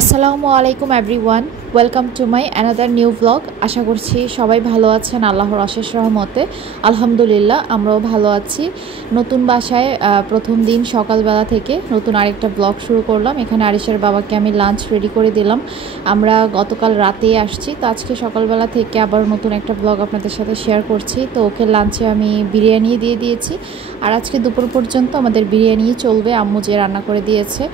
আসসালামু আলাইকুম everyone, welcome to my another new blog. আশা করছি সবাই ভালো আছেন আল্লাহর অশেষ রহমতে। আলহামদুলিল্লাহ আমরাও ভালো আছি। নতুন বাসায় প্রথম দিন সকালবেলা থেকে নতুন আরেকটা ব্লগ শুরু করলাম। এখানে আরিশের বাবাকে আমি লাঞ্চ রেডি করে দিলাম। আমরা গতকাল রাতেই আসছি, তো আজকে সকালবেলা থেকে আবার নতুন একটা ব্লগ আপনাদের সাথে শেয়ার করছি। তো ওকে লাঞ্চে আমি বিরিয়ানি দিয়ে দিয়েছি, আর আজকে দুপুর পর্যন্ত আমাদের বিরিয়ানিই চলবে। আম্মু যে রান্না করে দিয়েছে।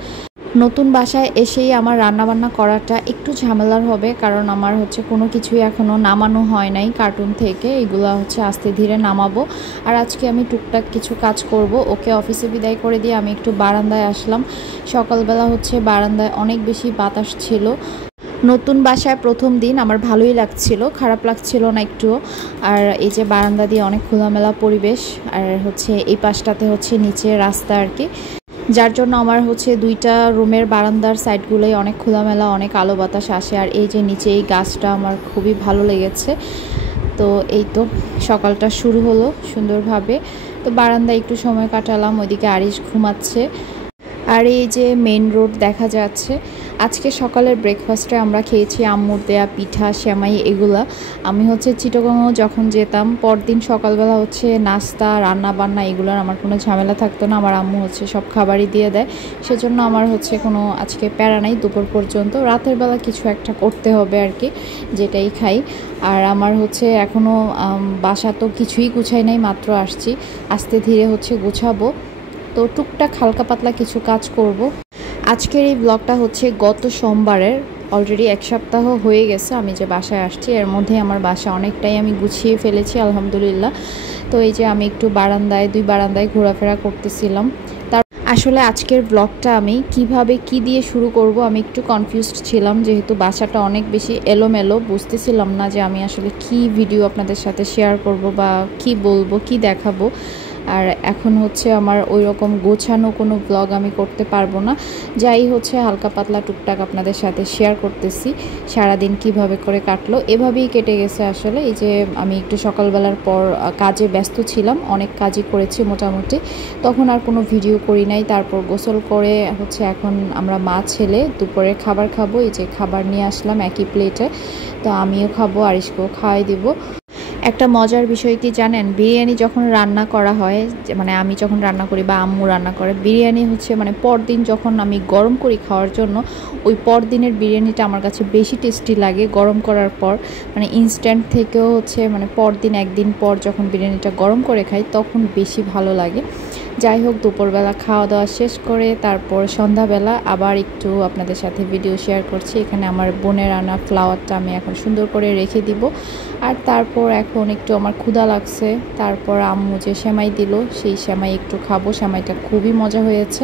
নতুন বাসায় এসেই আমার রান্নাবান্না করাটা একটু ঝামেলার হবে, কারণ আমার কোনো কিছুই এখনও নামানো হয় নাই কার্টুন থেকে। এগুলো আস্তে ধীরে নামাবো। আর আজকে আমি টুকটাক কিছু কাজ করব। ওকে অফিসে বিদায় করে দিয়ে আমি একটু বারান্দায় আসলাম। সকালবেলা বারান্দায় অনেক বেশি বাতাস ছিল। নতুন বাসায় প্রথম দিন আমার ভালোই লাগছিল, খারাপ লাগছিল না একটুও। আর এই যে বারান্দা দিয়ে অনেক খোলামেলা পরিবেশ, আর এই পাশটাতে নিচে রাস্তা আর কি, যার জন্য আমার দুইটা রুমের বারান্দার সাইডগুলোই অনেক খোলামেলা, অনেক আলো বাতাস আসে। আর এই যে নিচে এই গাছটা আমার খুবই ভালো লেগেছে। তো এই তো সকালটা শুরু হলো সুন্দরভাবে। তো বারান্দায় একটু সময় কাটালাম, ওইদিকে আরিশ ঘুমাচ্ছে। আর এই যে মেইন রোড দেখা যাচ্ছে। আজকে সকালের ব্রেকফাস্টে আমরা খেয়েছি আম্মুর দেয়া পিঠা, সেমাই এগুলা। আমি চিটাগংও যখন যেতাম, পরদিন সকালবেলা নাস্তা রান্না বান্না এগুলোর আমার কোনো ঝামেলা থাকতো না। আমার আম্মু সব খাবারই দিয়ে দেয়, সেজন্য আমার কোনো আজকে প্যারা নাই দুপুর পর্যন্ত। রাতের বেলা কিছু একটা করতে হবে আর কি, যেটাই খাই। আর আমার এখনও বাসা তো কিছুই গুছাই নাই, মাত্র আসছি। আস্তে ধীরে গুছাবো। তো টুকটাক হালকা পাতলা কিছু কাজ করব। আজকের এই ব্লগটা গত সোমবারের, অলরেডি এক সপ্তাহ হয়ে গেছে আমি যে বাসায় আসছি। এর মধ্যে আমার বাসা অনেকটাই আমি গুছিয়ে ফেলেছি আলহামদুলিল্লাহ। তো এই যে আমি একটু দুই বারান্দায় ঘোরাফেরা করতেছিলাম। তার আসলে আজকের ব্লগটা আমি কিভাবে কি দিয়ে শুরু করব আমি একটু কনফিউজড ছিলাম, যেহেতু বাসাটা অনেক বেশি এলোমেলো, বুঝতেছিলাম না যে আমি আসলে কি ভিডিও আপনাদের সাথে শেয়ার করব বা কি বলবো, কি দেখাবো। আর এখন আমার ওই রকম গোছানো কোনো ব্লগ আমি করতে পারবো না। যাই হালকা পাতলা টুকটাক আপনাদের সাথে শেয়ার করতেছি। সারাদিন কিভাবে করে কাটলো, এভাবেই কেটে গেছে আসলে। এই যে আমি একটু সকালবেলার পর কাজে ব্যস্ত ছিলাম, অনেক কাজই করেছি মোটামুটি, তখন আর কোনো ভিডিও করি নাই। তারপর গোসল করে এখন আমরা মা ছেলে দুপুরে খাবার খাবো। এই যে খাবার নিয়ে আসলাম একই প্লেটে, তো আমিও খাবো, আরিশকেও খাওয়াই দিব। একটা মজার বিষয় কি জানেন, বিরিয়ানি যখন রান্না করা হয়, আমি যখন রান্না করি বা আম্মু রান্না করে, বিরিয়ানি পরদিন যখন আমি গরম করি খাওয়ার জন্য, ওই পরদিনের বিরিয়ানিটা আমার কাছে বেশি টেস্টি লাগে গরম করার পর। ইনস্ট্যান্ট থেকেও পরদিন একদিন পর যখন বিরিয়ানিটা গরম করে খাই তখন বেশি ভালো লাগে। যাই হোক, দুপুরবেলা খাওয়া দাওয়া শেষ করে তারপর সন্ধ্যাবেলা আবার একটু আপনাদের সাথে ভিডিও শেয়ার করছি। এখানে আমার বোনের আনা ফ্লাওয়ারটা আমি এখন সুন্দর করে রেখে দিব। আর তারপর এখন একটু আমার ক্ষুধা লাগছে, তারপর আম্মু যে সেমাই দিল সেই সেমাই একটু খাবো। সেমাইটা খুবই মজা হয়েছে।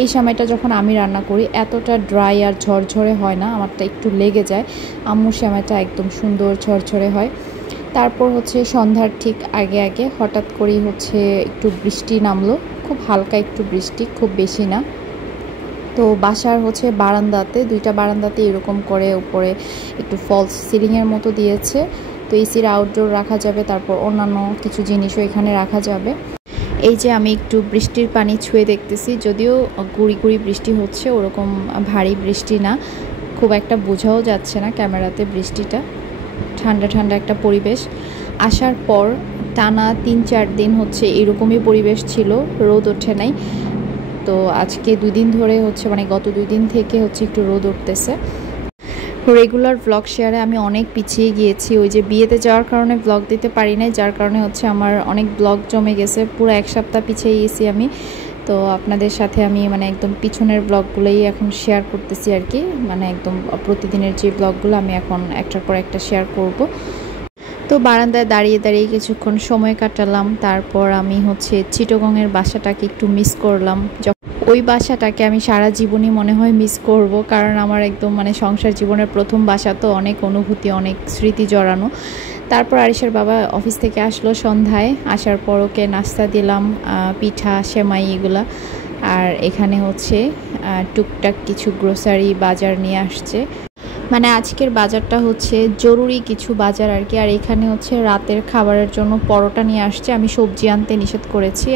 এই সেমাইটা যখন আমি রান্না করি এতটা ড্রাই আর ঝরঝরে হয় না, আমারটা একটু লেগে যায়। আম্মুর সেমাইটা একদম সুন্দর ঝরঝরে হয়। তারপর সন্ধ্যার ঠিক আগে আগে হঠাৎ করেই একটু বৃষ্টি নামলো, খুব হালকা একটু বৃষ্টি, খুব বেশি না। তো বাসার বারান্দাতে, দুইটা বারান্দাতে এরকম করে উপরে একটু ফলস সিলিংয়ের মতো দিয়েছে। তো এসির আউটডোর রাখা যাবে, তারপর অন্যান্য কিছু জিনিসও এখানে রাখা যাবে। এই যে আমি একটু বৃষ্টির পানি ছুঁয়ে দেখতেছি, যদিও গুঁড়ি গুঁড়ি বৃষ্টি হচ্ছে, ওরকম ভারী বৃষ্টি না, খুব একটা বোঝাও যাচ্ছে না ক্যামেরাতে বৃষ্টিটা। ঠান্ডা ঠান্ডা একটা পরিবেশ। আসার পর টানা 3-4 দিন এরকমই পরিবেশ ছিল, রোদ ওঠে নাই। তো আজকে 2 দিন ধরে গত 2 দিন থেকে একটু রোদ উঠতেছে। রেগুলার ব্লগ শেয়ারে আমি অনেক পিছিয়ে গিয়েছি, ওই যে বিয়েতে যাওয়ার কারণে ব্লগ দিতে পারি নাই, যার কারণে আমার অনেক ব্লগ জমে গেছে। পুরো এক সপ্তাহ পিছিয়ে গেছি আমি। তো আপনাদের সাথে আমি একদম পিছনের ব্লগগুলোই এখন শেয়ার করতেছি আর কি, একদম প্রতিদিনের যে ব্লগগুলো আমি এখন একটার পর একটা শেয়ার করব। তো বারান্দায় দাঁড়িয়ে দাঁড়িয়ে কিছুক্ষণ সময় কাটালাম। তারপর আমি চিটাগংয়ের বাসাটাকে একটু মিস করলাম। ওই বাসাটাকে আমি সারা জীবনই মনে হয় মিস করব, কারণ আমার একদম সংসার জীবনের প্রথম বাসা, তো অনেক অনুভূতি, অনেক স্মৃতি জড়ানো। তারপর আরিশের বাবা অফিস থেকে আসলো সন্ধ্যায়, আসার পর ওকে নাস্তা দিলাম, পিঠা সেমাই এগুলা। আর এখানে টুকটাক কিছু গ্রোসারি বাজার নিয়ে আসছে। আজকের বাজারটা জরুরি কিছু বাজার আর কি। আর এখানে রাতের খাবারের জন্য পরোটা নিয়ে আসছে। আমি সবজি আনতে নিষেধ করেছি,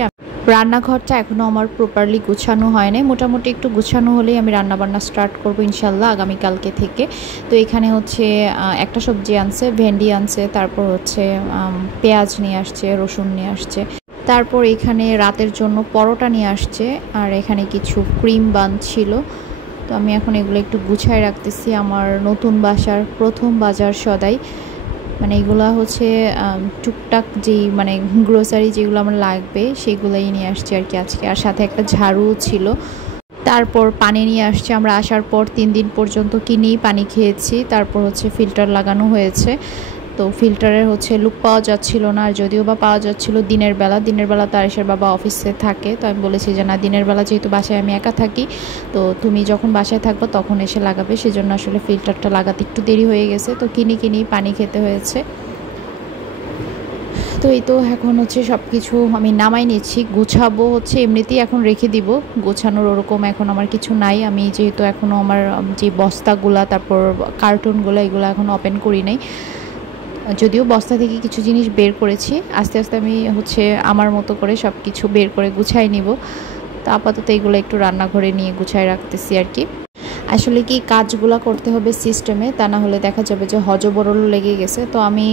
রান্নাঘরটা এখনও আমার প্রপারলি গুছানো হয় নাই, মোটামুটি একটু গুছানো হলেই আমি রান্নাবান্না স্টার্ট করব ইনশাল্লাহ আগামীকালকে থেকে। তো এখানে হচ্ছে একটা সবজি আনছে, ভেন্ডি আনছে, তারপর হচ্ছে পেঁয়াজ নিয়ে আসছে, রসুন নিয়ে আসছে, তারপর এখানে রাতের জন্য পরোটা নিয়ে আসছে, আর এখানে কিছু ক্রিম বান ছিল। তো আমি এখন এগুলো একটু গুছায় রাখতেছি, আমার নতুন বাসার প্রথম বাজার সদাই, মানে এগুলো হচ্ছে টুকটাক যেই মানে গ্রোসারি যেগুলো আমার লাগবে সেগুলোই নিয়ে আসছি আর কি আজকে। আর সাথে একটা ঝাড়ু ছিল, তারপর পানি নিয়ে আসছে। আমরা আসার পর 3 দিন পর্যন্ত কিনেই পানি খেয়েছি, তারপর হচ্ছে ফিল্টার লাগানো হয়েছে। তো ফিল্টারের হচ্ছে লুক পাওয়া যাচ্ছিল না, আর যদিও বা পাওয়া যাচ্ছিল দিনের বেলা তারেশের বাবা অফিসে থাকে। তো আমি বলেছি যে না, দিনের বেলা যেহেতু বাসায় আমি একা থাকি, তো তুমি যখন বাসায় থাকবো তখন এসে লাগাবে, সেজন্য আসলে ফিল্টারটা লাগাতে একটু দেরি হয়ে গেছে। তো কিনে পানি খেতে হয়েছে। তো এই তো এখন হচ্ছে সব কিছু আমি নামাই নিচ্ছি, গুছাবো হচ্ছে এমনিতেই এখন রেখে দিব, গোছানোর ওরকম এখন আমার কিছু নাই। আমি যেহেতু এখনও আমার যে বস্তাগুলা তারপর কার্টুনগুলো এগুলো এখন ওপেন করি নাই, যদিও বস্তা থেকে কিছু জিনিস বের করেছি, আস্তে আস্তে আমি হচ্ছে আমার মতো করে সব কিছু বের করে গুছাই নিব। তো আপাতত এগুলো একটু রান্নাঘরে নিয়ে গুছাই রাখতেছি আর কি। আসলে কি কাজগুলো করতে হবে সিস্টেমে, তা না হলে দেখা যাবে যে হজবরল লেগে গেছে। তো আমি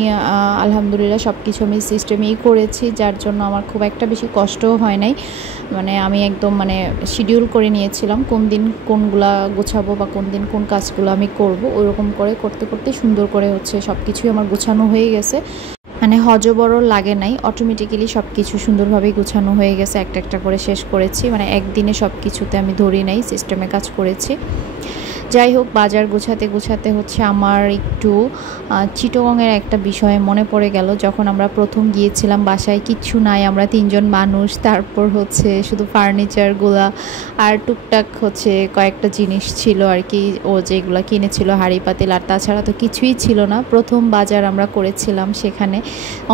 আলহামদুলিল্লাহ সব কিছু আমি সিস্টেমেই করেছি, যার জন্য আমার খুব একটা বেশি কষ্টও হয় নাই। মানে আমি একদম মানে শিডিউল করে নিয়েছিলাম কোন দিন কোনগুলা গোছাবো বা কোন দিন কোন কাজগুলো আমি করব, ওইরকম করে করতে করতে সুন্দর করে হচ্ছে সব কিছুই আমার গোছানো হয়ে গেছে। মানে হজবরল লাগে নাই, অটোমেটিক্যালি সব কিছু সুন্দরভাবে গুছানো হয়ে গেছে, একটা একটা করে শেষ করেছি। মানে একদিনে সব কিছুতে আমি ধরি নাই, সিস্টেমে কাজ করেছি। যাই হোক, বাজার গোছাতে গোছাতে হচ্ছে আমার একটু চিটাগংয়ের একটা বিষয়ে মনে পড়ে গেল। যখন আমরা প্রথম গিয়েছিলাম, বাসায় কিচ্ছু নাই, আমরা 3 জন মানুষ, তারপর হচ্ছে শুধু ফার্নিচারগুলা আর টুকটাক হচ্ছে কয়েকটা জিনিস ছিল আর কি, ও যেগুলো কিনেছিল হাঁড়ি পাতিল, আর তাছাড়া তো কিছুই ছিল না। প্রথম বাজার আমরা করেছিলাম, সেখানে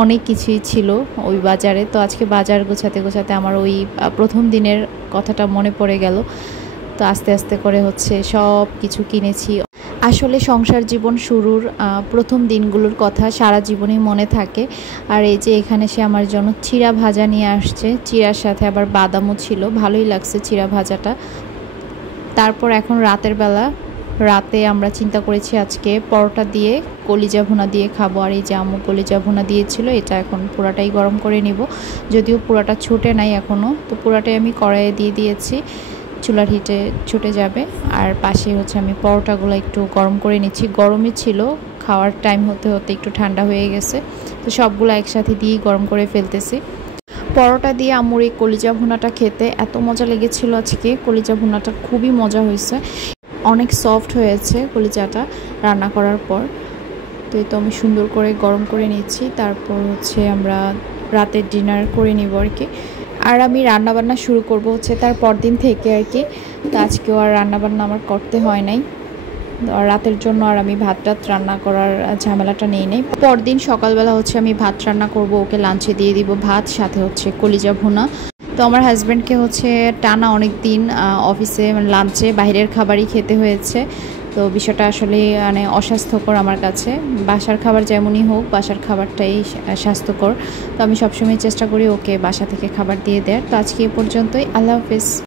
অনেক কিছুই ছিল ওই বাজারে। তো আজকে বাজার গোছাতে গোছাতে আমার ওই প্রথম দিনের কথাটা মনে পড়ে গেল। তো আস্তে আস্তে করে হচ্ছে সব কিছু কিনেছি। আসলে সংসার জীবন শুরুর প্রথম দিনগুলোর কথা সারা জীবনই মনে থাকে। আর এই যে এখানে সে আমার জন্য চিড়া ভাজা নিয়ে আসছে, চিড়ার সাথে আবার বাদামও ছিল, ভালোই লাগছে চিড়া ভাজাটা। তারপর এখন রাতের বেলা, রাতে আমরা চিন্তা করেছি আজকে পরোটা দিয়ে কলিজা ভুনা দিয়ে খাবো। আর এই যে আম্মু কলিজা ভুনা দিয়েছিল, এটা এখন পুরাটাই গরম করে নিব, যদিও পুরাটা ছুটে নাই এখনও। তো পুরাটাই আমি কড়াইয়ে দিয়ে দিয়েছি, চুলার হিটে ছুটে যাবে। আর পাশে হচ্ছে আমি পরোটাগুলো একটু গরম করে নিচ্ছি, গরমই ছিল, খাওয়ার টাইম হতে হতে একটু ঠান্ডা হয়ে গেছে। তো সবগুলো একসাথে দিয়েই গরম করে ফেলতেছি। পরোটা দিয়ে আম্মুর এই কলিজা ভুনাটা খেতে এত মজা লেগেছিল আজকে, কলিজা ভুনাটা খুবই মজা হয়েছে, অনেক সফট হয়েছে কলিজাটা রান্না করার পর। তো এই তো আমি সুন্দর করে গরম করে নিচ্ছি, তারপর হচ্ছে আমরা রাতের ডিনার করে নিব আর কি। আর আমি রান্নাবান্না শুরু করব হচ্ছে তার পরদিন থেকে আর কি। তো আজকেও আর রান্নাবান্না আমার করতে হয় নাই, রাতের জন্য আর আমি ভাত টাত রান্না করার ঝামেলাটা নেই নাই। পরদিন সকালবেলা হচ্ছে আমি ভাত রান্না করব, ওকে লাঞ্চে দিয়ে দিব ভাত, সাথে হচ্ছে কলিজা ভুনা। তো আমার হাজব্যান্ডকে হচ্ছে টানা অনেক দিন অফিসে মানে লাঞ্চে বাইরের খাবারই খেতে হয়েছে। তো বিষয়টা আসলে মানে অস্বাস্থ্যকর আমার কাছে, বাসার খাবার যেমনই হোক বাসার খাবারটাই স্বাস্থ্যকর। তো আমি সবসময় চেষ্টা করি ওকে বাসা থেকে খাবার দিয়ে দেওয়ার। তো আজকে এ পর্যন্তই, আল্লাহ হাফেজ।